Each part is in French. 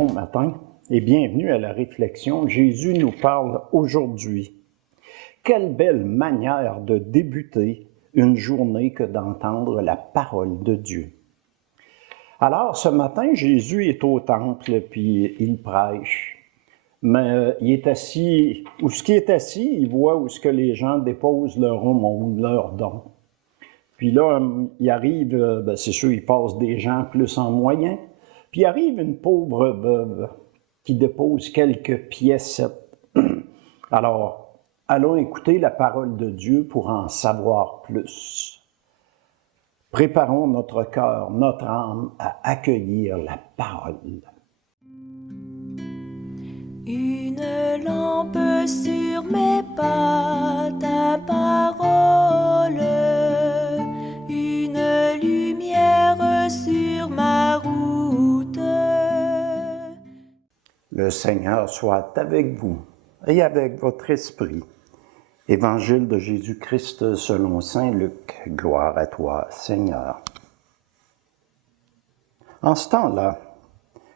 Bon matin et bienvenue à la réflexion. Jésus nous parle aujourd'hui. Quelle belle manière de débuter une journée que d'entendre la parole de Dieu. Alors, ce matin, Jésus est au temple, puis il prêche. Mais il est assis, où ce qui est assis, il voit où ce que les gens déposent leur aumône, leurs dons. Puis là, il arrive, c'est sûr, il passe des gens plus en moyen, puis il arrive une pauvre veuve qui dépose quelques piécettes. Alors, allons écouter la parole de Dieu pour en savoir plus. Préparons notre cœur, notre âme à accueillir la parole. Une lampe sur mes pas, ta parole, une lumière sur ma route. Le Seigneur soit avec vous et avec votre esprit. Évangile de Jésus-Christ selon saint Luc. Gloire à toi, Seigneur. En ce temps-là,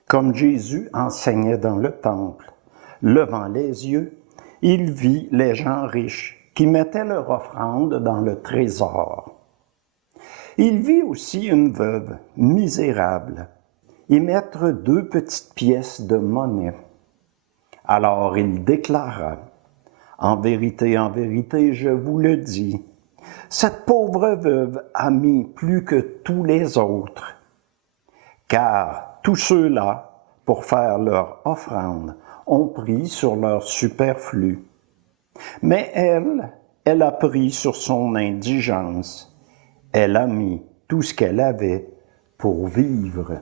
comme Jésus enseignait dans le temple, levant les yeux, il vit les gens riches qui mettaient leur offrande dans le trésor. Il vit aussi une veuve misérable y mettre 2 petites pièces de monnaie. Alors il déclara, « En vérité, je vous le dis, cette pauvre veuve a mis plus que tous les autres, car tous ceux-là, pour faire leur offrande, ont pris sur leur superflu. Mais elle a pris sur son indigence. Elle a mis tout ce qu'elle avait pour vivre. »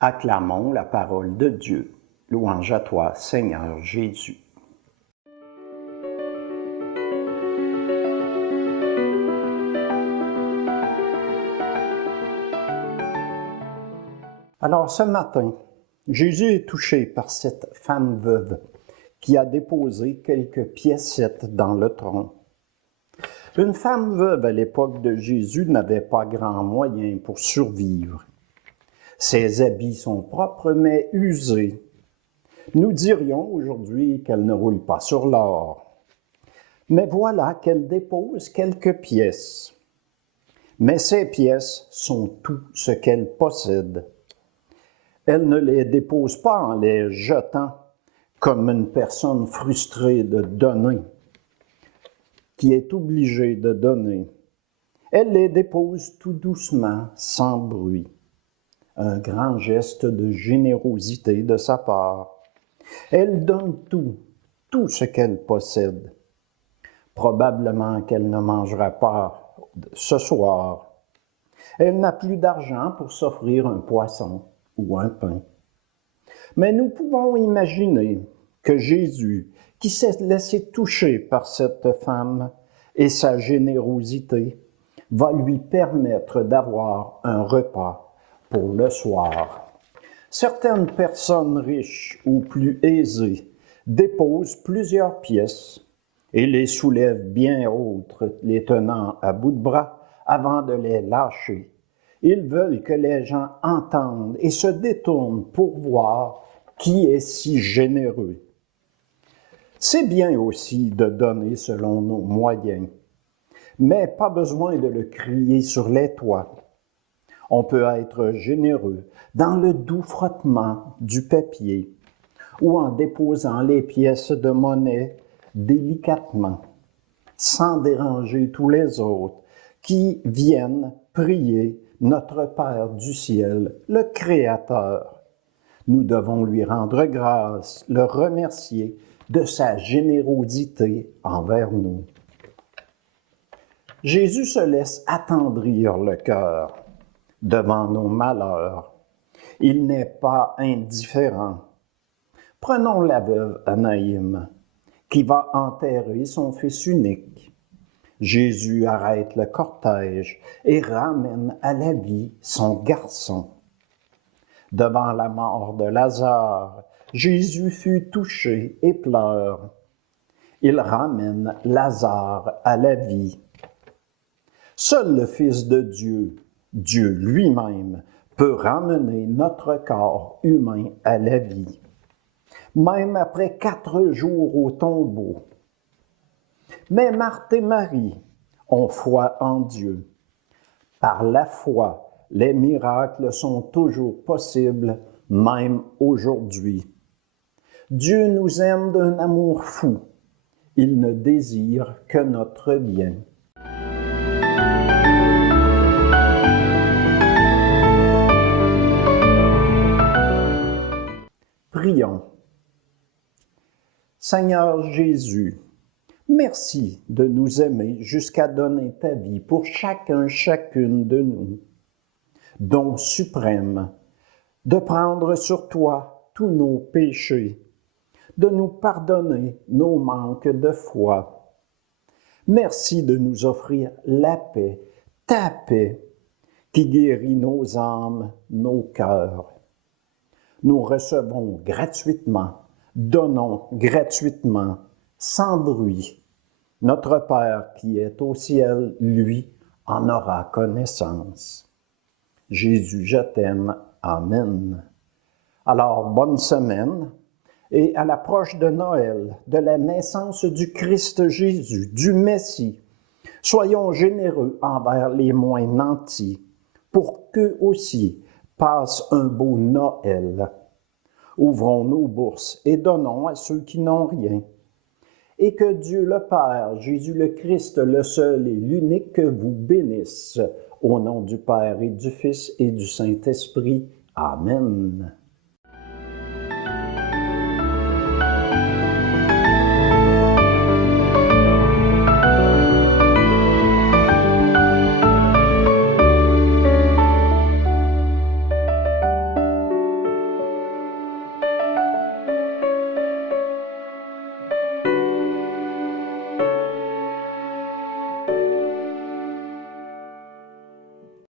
Acclamons la parole de Dieu. Louange à toi, Seigneur Jésus. Alors ce matin, Jésus est touché par cette femme veuve qui a déposé quelques piécettes dans le tronc. Une femme veuve à l'époque de Jésus n'avait pas grand moyen pour survivre. Ses habits sont propres mais usés. Nous dirions aujourd'hui qu'elle ne roule pas sur l'or. Mais voilà qu'elle dépose quelques pièces. Mais ces pièces sont tout ce qu'elle possède. Elle ne les dépose pas en les jetant comme une personne frustrée de donner, qui est obligée de donner. Elle les dépose tout doucement, sans bruit. Un grand geste de générosité de sa part. Elle donne tout ce qu'elle possède. Probablement qu'elle ne mangera pas ce soir. Elle n'a plus d'argent pour s'offrir un poisson ou un pain. Mais nous pouvons imaginer que Jésus, qui s'est laissé toucher par cette femme et sa générosité, va lui permettre d'avoir un repas pour le soir. Certaines personnes riches ou plus aisées déposent plusieurs pièces et les soulèvent bien hautes, les tenant à bout de bras avant de les lâcher. Ils veulent que les gens entendent et se détournent pour voir qui est si généreux. C'est bien aussi de donner selon nos moyens, mais pas besoin de le crier sur les toits. On peut être généreux dans le doux frottement du papier ou en déposant les pièces de monnaie délicatement, sans déranger tous les autres qui viennent prier notre Père du ciel, le Créateur. Nous devons lui rendre grâce, le remercier de sa générosité envers nous. Jésus se laisse attendrir le cœur devant nos malheurs. Il n'est pas indifférent. Prenons la veuve Anaïm, qui va enterrer son fils unique. Jésus arrête le cortège et ramène à la vie son garçon. Devant la mort de Lazare, Jésus fut touché et pleure. Il ramène Lazare à la vie. Seul le Fils de Dieu, Dieu lui-même, peut ramener notre corps humain à la vie, même après 4 jours au tombeau. Mais Marthe et Marie ont foi en Dieu. Par la foi, les miracles sont toujours possibles, même aujourd'hui. Dieu nous aime d'un amour fou. Il ne désire que notre bien. Prions. Seigneur Jésus, merci de nous aimer jusqu'à donner ta vie pour chacune de nous. Don suprême, de prendre sur toi tous nos péchés, de nous pardonner nos manques de foi. Merci de nous offrir la paix, ta paix, qui guérit nos âmes, nos cœurs. Nous recevons gratuitement, donnons gratuitement, sans bruit. Notre Père qui est au ciel, lui, en aura connaissance. Jésus, je t'aime. Amen. Alors, bonne semaine. Et à l'approche de Noël, de la naissance du Christ Jésus, du Messie, soyons généreux envers les moins nantis, pour qu'eux aussi passent un beau Noël. Ouvrons nos bourses et donnons à ceux qui n'ont rien. Et que Dieu le Père, Jésus le Christ, le seul et l'unique, vous bénisse. Au nom du Père et du Fils et du Saint-Esprit. Amen.